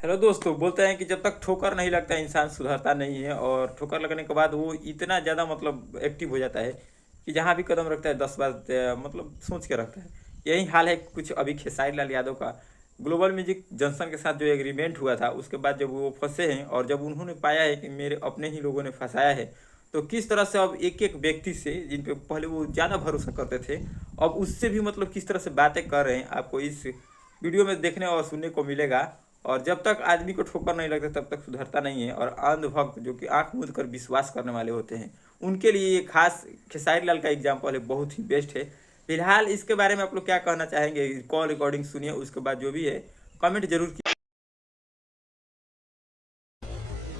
Hello दोस्तों, बोलते हैं कि जब तक ठोकर नहीं लगता इंसान सुधरता नहीं है। और ठोकर लगने के बाद वो इतना ज़्यादा मतलब एक्टिव हो जाता है कि जहाँ भी कदम रखता है 10 बार मतलब सोच के रखता है। यही हाल है कुछ अभी खेसारी लाल यादव का। ग्लोबल म्यूजिक जंक्शन के साथ जो एग्रीमेंट हुआ था उसके बाद जब वो फंसे हैं और जब उन्होंने पाया है कि मेरे अपने ही लोगों ने फंसाया है, तो किस तरह से अब एक एक व्यक्ति से जिन पे पहले वो ज़्यादा भरोसा करते थे, अब उससे भी मतलब किस तरह से बातें कर रहे हैं, आपको इस वीडियो में देखने और सुनने को मिलेगा। और जब तक आदमी को ठोकर नहीं लगता तब तक सुधरता नहीं है। और अंधभक्त जो कि आंख मूंद कर विश्वास करने वाले होते हैं, उनके लिए ये खास खेसारी लाल का एग्जाम्पल है, बहुत ही बेस्ट है। फिलहाल इसके बारे में आप लोग क्या कहना चाहेंगे, कॉल रिकॉर्डिंग सुनिए, उसके बाद जो भी है कमेंट जरूर कीजिए।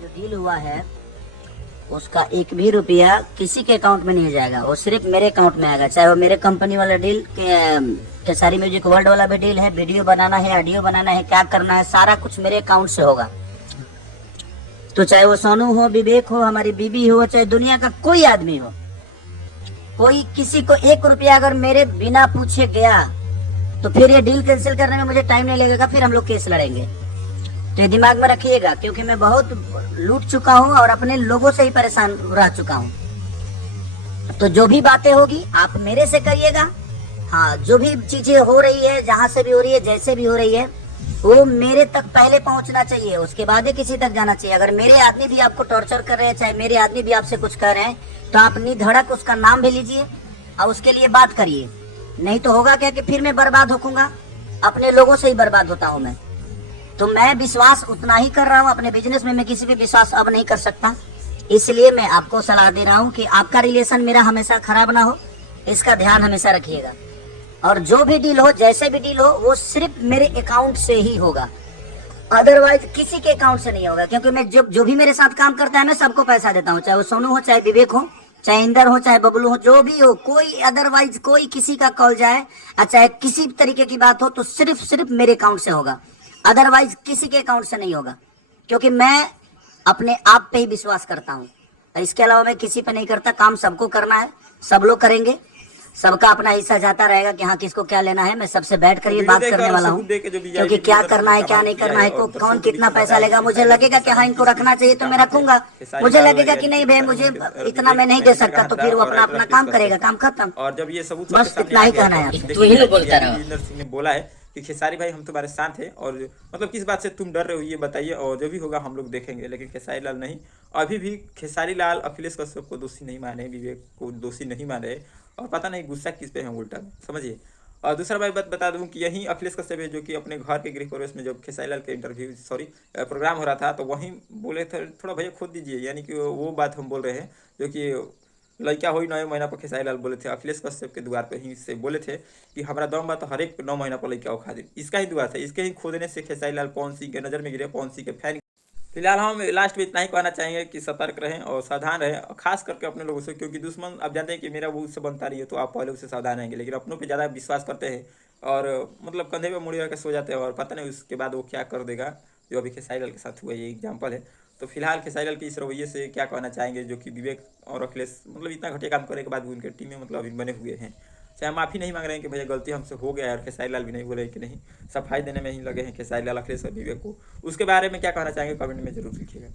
जो डील हुआ है उसका एक भी रुपया किसी के अकाउंट में नहीं जाएगा, वो सिर्फ मेरे अकाउंट में आएगा। चाहे वो मेरे कंपनी वाला डील खेसारी म्यूजिक वर्ल्ड वाला भी डील है, वीडियो बनाना है, ऑडियो बनाना है, क्या करना है, सारा कुछ मेरे अकाउंट से होगा। तो चाहे वो सोनू हो, विवेक हो, हमारी बीबी हो, चाहे दुनिया का कोई आदमी हो, कोई किसी को एक रुपया अगर मेरे बिना पूछे गया तो फिर ये डील कैंसिल करने में मुझे टाइम नहीं लगेगा, फिर हम लोग केस लड़ेंगे। तो ये दिमाग में रखिएगा, क्योंकि मैं बहुत लूट चुका हूँ और अपने लोगों से ही परेशान रह चुका हूँ। तो जो भी बातें होगी आप मेरे से करिएगा। हाँ, जो भी चीजें हो रही है, जहां से भी हो रही है, जैसे भी हो रही है, वो मेरे तक पहले पहुंचना चाहिए, उसके बाद ही किसी तक जाना चाहिए। अगर मेरे आदमी भी आपको टॉर्चर कर रहे हैं, चाहे मेरे आदमी भी आपसे कुछ कर रहे हैं, तो आप निधड़क उसका नाम भी लीजिए और उसके लिए बात करिए। नहीं तो होगा क्या कि फिर मैं बर्बाद होऊंगा, अपने लोगों से ही बर्बाद होता हूँ मैं। तो मैं विश्वास उतना ही कर रहा हूँ अपने बिजनेस में, मैं किसी भी विश्वास अब नहीं कर सकता। इसलिए मैं आपको सलाह दे रहा हूँ कि आपका रिलेशन मेरा हमेशा खराब ना हो, इसका ध्यान हमेशा रखिएगा। और जो भी डील हो, जैसे भी डील हो, वो सिर्फ मेरे अकाउंट से ही होगा, अदरवाइज किसी के अकाउंट से नहीं होगा। क्योंकि मैं जो भी मेरे साथ काम करता है मैं सबको पैसा देता हूँ, चाहे वो सोनू हो, चाहे विवेक हो, चाहे इंदर हो, चाहे बबलू हो, जो भी हो, कोई अदरवाइज कोई किसी का कॉल जाए और चाहे किसी तरीके की बात हो तो सिर्फ मेरे अकाउंट से होगा, अदरवाइज किसी के अकाउंट से नहीं होगा। क्योंकि मैं अपने आप पे ही विश्वास करता हूँ, इसके अलावा मैं किसी पे नहीं करता। काम सबको करना है, सब लोग करेंगे, सबका अपना हिस्सा जाता रहेगा कि हाँ किसको क्या लेना है। मैं सबसे बैठ कर ये बात करने वाला हूँ, क्योंकि क्या करना है क्या नहीं करना है, कौन कितना पैसा लेगा। मुझे लगेगा कि हाँ इनको रखना चाहिए तो मैं रखूंगा, मुझे लगेगा कि नहीं भाई मुझे इतना मैं नहीं दे सकता, तो फिर वो अपना अपना काम करेगा, काम खत्म। और जब ये सबूत बस इतना ही कहना है। तू ही बोलता रहा। इंदर सिंह ने बोला है कि खेसारी भाई हम तुम्हारे साथ हैं, और मतलब किस बात से तुम डर रहे हो ये बताइए, और जो भी होगा हम लोग देखेंगे। लेकिन खेसारी लाल नहीं, अभी भी खेसारी लाल अखिलेश कश्यप को दोषी नहीं माने, विवेक को दोषी नहीं माने, और पता नहीं गुस्सा किस पे है उल्टा, समझिए। और दूसरा बात बता दूं कि यही अखिलेश कश्यप है जो कि अपने घर के गृह प्रवेश में जब खेसारी लाल के इंटरव्यू प्रोग्राम हो रहा था, तो वहीं बोले थे थोड़ा भैया खोद दीजिए, यानी कि वो बात हम बोल रहे हैं जो कि लड़का हुई 9 महीना पर खेसारी लाल बोले थे अखिलेश कश्यप के द्वार पे ही से बोले थे कि हमारा दम बा तो हर एक 9 महीना पर लड़का उखा दे। इसका ही दुआ था, इसके ही खोदने से खेसारी लाल पवन सिंह के नज़र में गिरे, पवन सिंह के फैन। फिलहाल हम लास्ट में इतना ही कहना चाहेंगे कि सतर्क रहें और सावधान रहें, और खास करके अपने लोगों से, क्योंकि दुश्मन आप जानते हैं कि मेरा वो उससे बनता नहीं है, तो आप पहले उससे सावधान रहेंगे। लेकिन अपनों पे ज़्यादा विश्वास करते हैं और मतलब कंधे पे मुड़ी रख के सो जाते हैं, और पता नहीं उसके बाद वो क्या कर देगा, जो अभी खेसारी लाल के साथ हुआ, ये एग्जाम्पल है। तो फिलहाल खेसारी लाल के इस रवैये से क्या कहना चाहेंगे, जो कि विवेक और अखिलेश मतलब इतना घटिया काम करने के बाद भी उनके टीम में मतलब अभी बने हुए हैं। चाहे माफ़ी नहीं मांग रहे हैं कि भैया गलती हमसे हो गया है, और खेसारी लाल भी नहीं बोले कि नहीं, सफाई देने में ही लगे हैं खेसारी लाल, अखिलेश और विवेक को। उसके बारे में क्या कहना चाहेंगे कमेंट में जरूर लिखिएगा।